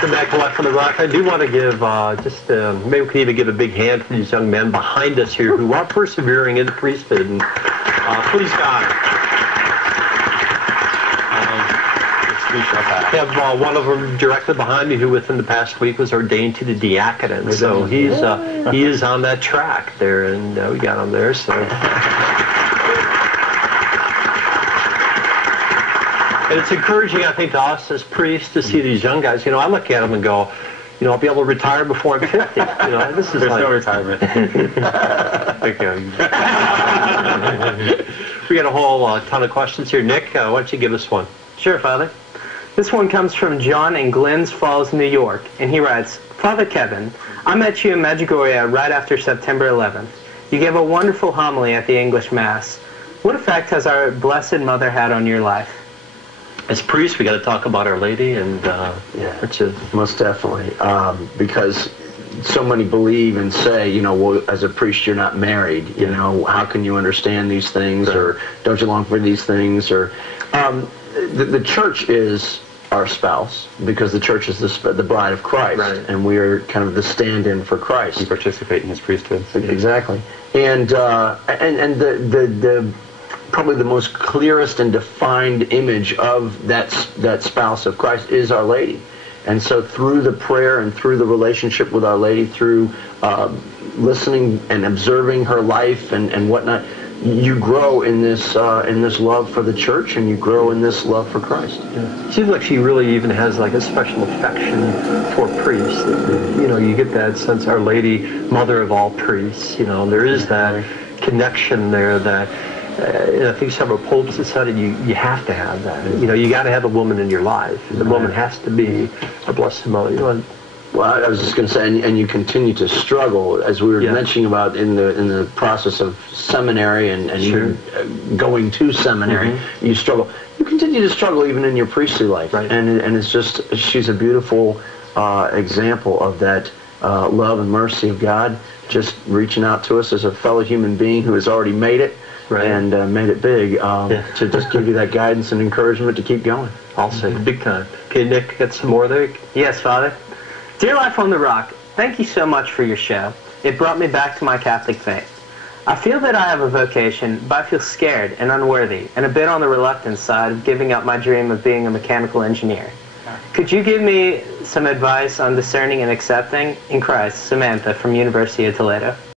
Welcome back to Life on the Rock. I do want to give maybe we can even give a big hand to these young men behind us here who are persevering in the priesthood. And please God. I have one of them directly behind me who within the past week was ordained to the diaconate. So he is on that track there, and we got him there. So. And it's encouraging, I think, to us as priests to see these young guys. You know, I look at them and go, you know, I'll be able to retire before I'm 50. You know, this is There's no retirement. We got a whole ton of questions here. Nick, why don't you give us one? Sure, Father. This one comes from John in Glens Falls, New York, and he writes, Father Kevin, I met you in Medjugorje right after September 11th. You gave a wonderful homily at the English Mass. What effect has our Blessed Mother had on your life? As priests, we got to talk about Our Lady, and most definitely, because so many believe and say, you know, well, as a priest, you're not married. You know, how can you understand these things, or don't you long for these things, or the church is our spouse, because the church is the bride of Christ, and we are kind of the stand-in for Christ. We participate in His priesthood. Exactly, and the probably the most clearest and defined image of that spouse of Christ is Our Lady. And so through the prayer and through the relationship with Our Lady, through listening and observing her life and whatnot, you grow in this love for the church, and you grow in this love for Christ. Yeah. It seems like she really even has like a special affection for priests. You know, you get that sense, Our Lady, Mother of all priests. You know, there is that connection there that I think several popes have said it. You have to have that. You know, you got to have a woman in your life. The woman has to be a Blessed Mother. You know, well, I was just going to say, and you continue to struggle, as we were mentioning about in the process of seminary and even going to seminary, you struggle. You continue to struggle even in your priestly life, and it's just, she's a beautiful example of that love and mercy of God, just reaching out to us as a fellow human being who has already made it. And made it big, to just give you that guidance and encouragement to keep going. I'll say, big time. Okay, Nick, got some more there? Yes, Father. Dear Life on the Rock, thank you so much for your show. It brought me back to my Catholic faith. I feel that I have a vocation, but I feel scared and unworthy, and a bit on the reluctant side of giving up my dream of being a mechanical engineer. Could you give me some advice on discerning and accepting? In Christ, Samantha from University of Toledo.